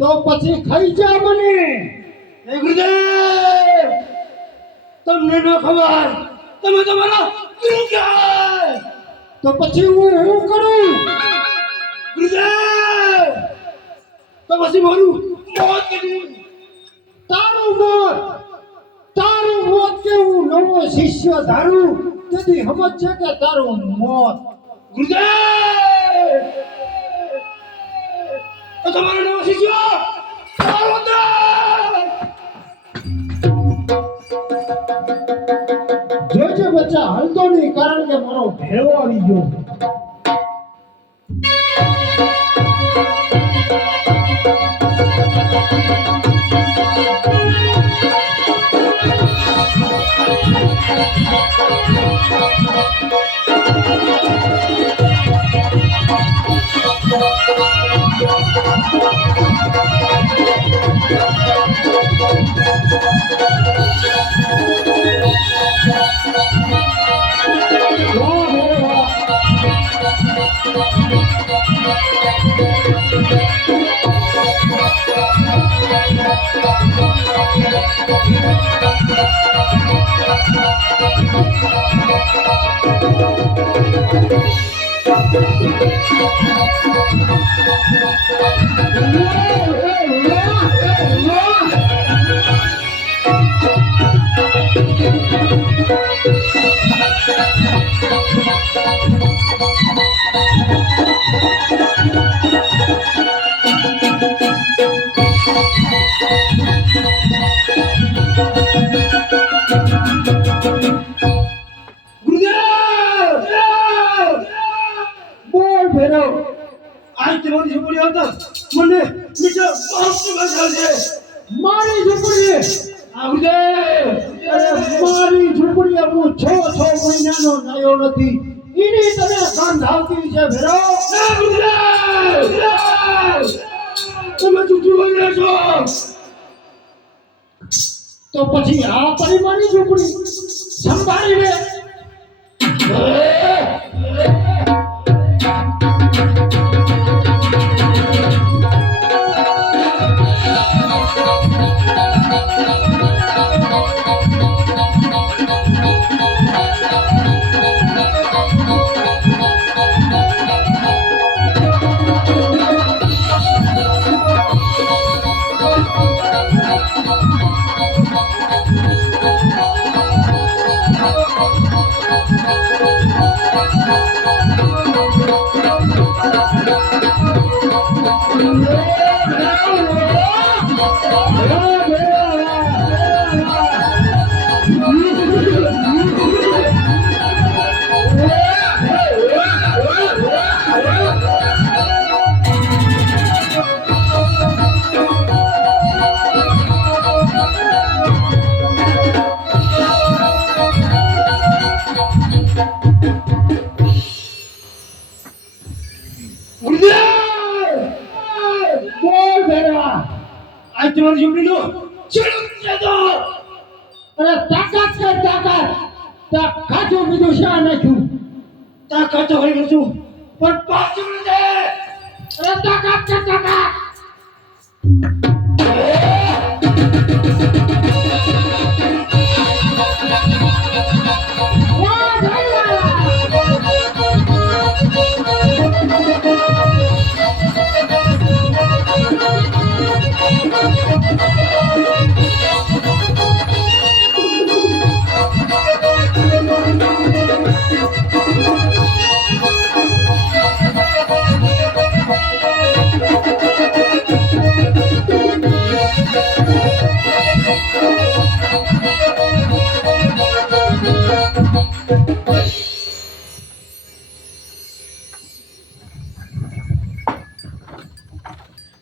તો પછી ખાઈ જા મને. એ ગુરુદેવ તમને ન ખબર તમે તમારા ગુરુ કહેવાય. તો પછી હું શું કરું? ગુરુદેવ તો પછી મારું મોત કર્યું. તારું મોત કે હું નવો શિષ્ય ધારું તેથી સમજ છે કે તારું મોત. ગુરુદેવ તો તમારો નવો શિષ્ય પાર્વતી જોજે બચ્ચા હલતો નહીં કારણ કે મારો ભેળો આવી ગયો બોલ ભેરો આજ તમારી ઝૂંપડી આવતા મને મીઠો પાપની ભાષા છે મારી ઝૂંપડી આ ગુરુદેવ અરે મારી ઝૂંપડી હું 6 મહિનાનો નયો નથી એની તમે ગંધ આવતી છે ભેરો ના ગુરુદેવ તમે જૂઠું બોલી રહ્યા છો તો પછી આ પરિમાણની ઝૂંપડી સંભાળી લે બોલ ભેરવા આજ તમારી ઝૂંપડીનો છેડો જતો અરે તાકાત કર તાકાત તા કાચું બીજું શા નાખ્યું તાકાત તો હોય છું પણ પાછું નથી અરે તાકાત કર તાકાત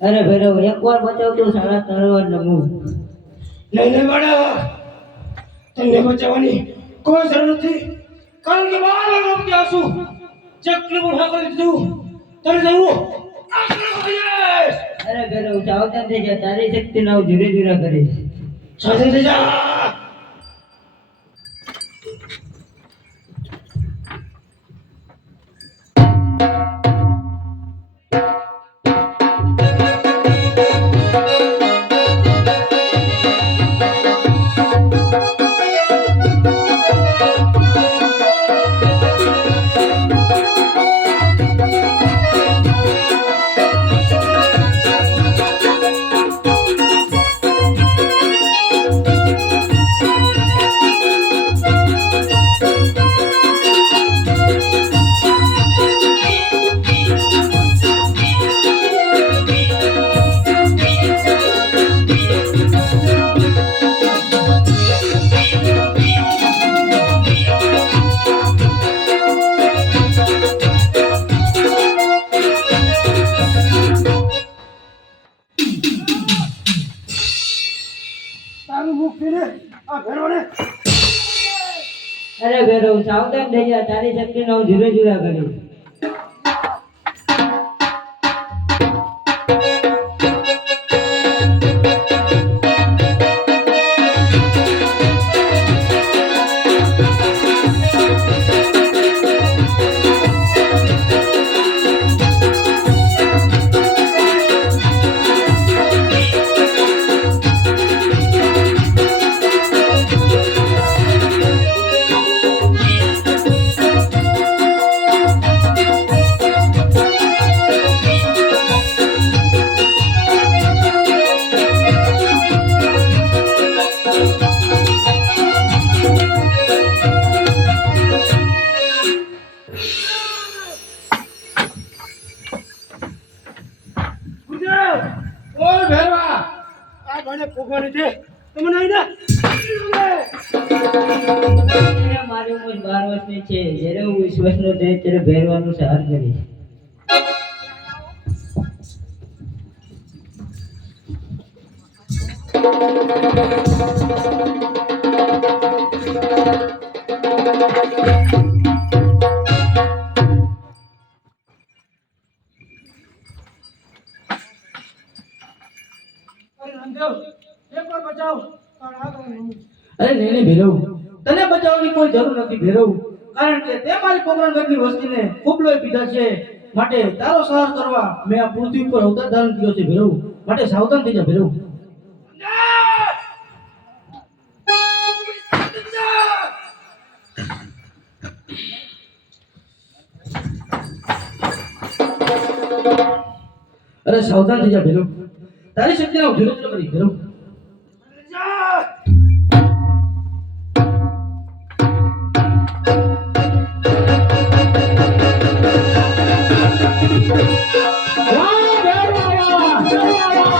અરે ભૈરવ એકવાર બચાવતો સારા તરવાર નમું નહીં બાળા તને બચાવવાની કોઈ જરૂર નથી કારણ કે બાર લોક ત્યાં છું ચકલી મોઢા કરી દીધું તને જવું અરે ભૈરવ સાવધાન થઈ જા તારી શક્તિ ના ધીરે ધીરે કરીશ સાવધાન થઈ જા ભૈરવ સાવધાન થઈ જા, તારી શક્તિનો હું જુદો જુદા કરીશ. ઓય ભેરવા આ ભાને પોખવાની છે તમને આઈ એ મારી ઉંમર 12 વર્ષની છે. જ્યારે હું વિશ્વાસનો છે ત્યારે ભૈરવાનું સહાર કરીશ. એકવાર બચાવ તારા આગળ અરે નહીં ભેરવ, તને બચાવવાની કોઈ જરૂર નથી ભેરવ, કારણ કે તે મારી પોકરણગઢની વસ્તીને ખૂબ લોહી પીધા છે. માટે તારો સહાર કરવા મેં આ પૃથ્વી ઉપર અવતાર ધારણ કર્યો છે ભેરવ. માટે સાવધાન થઈ જા ભેરવ. અરે સાવધાન થઈ જા ભેરવ, તારી શક્તિને હું જુદો જુદો કરી ભેરવ. વાહ ભેરવા વાહ ભેરવા વાહ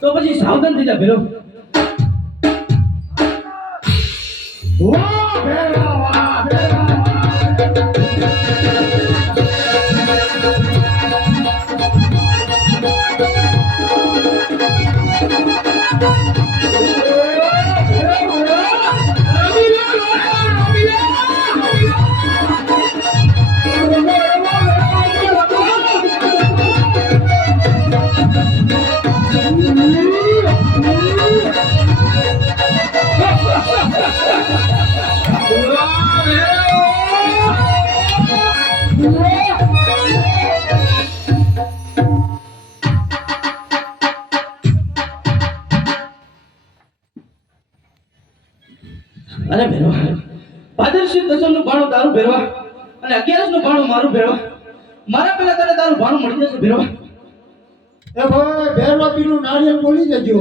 તો પછી સાવધાન થઈ જા ભેરવ. વાહ ભેરવા વાહ ભેરવા અરે ભેરવા, પાદરશી દશમનું ભાણું તારું ભેરવા અને 11નું ભાણું મારું ભેરવા. મારા પહેલા તારે તારું ભાણું મળી જશે ભેરવા. એ ભાઈ ભેરવા પીનું નારિયેળ બોલી જજો.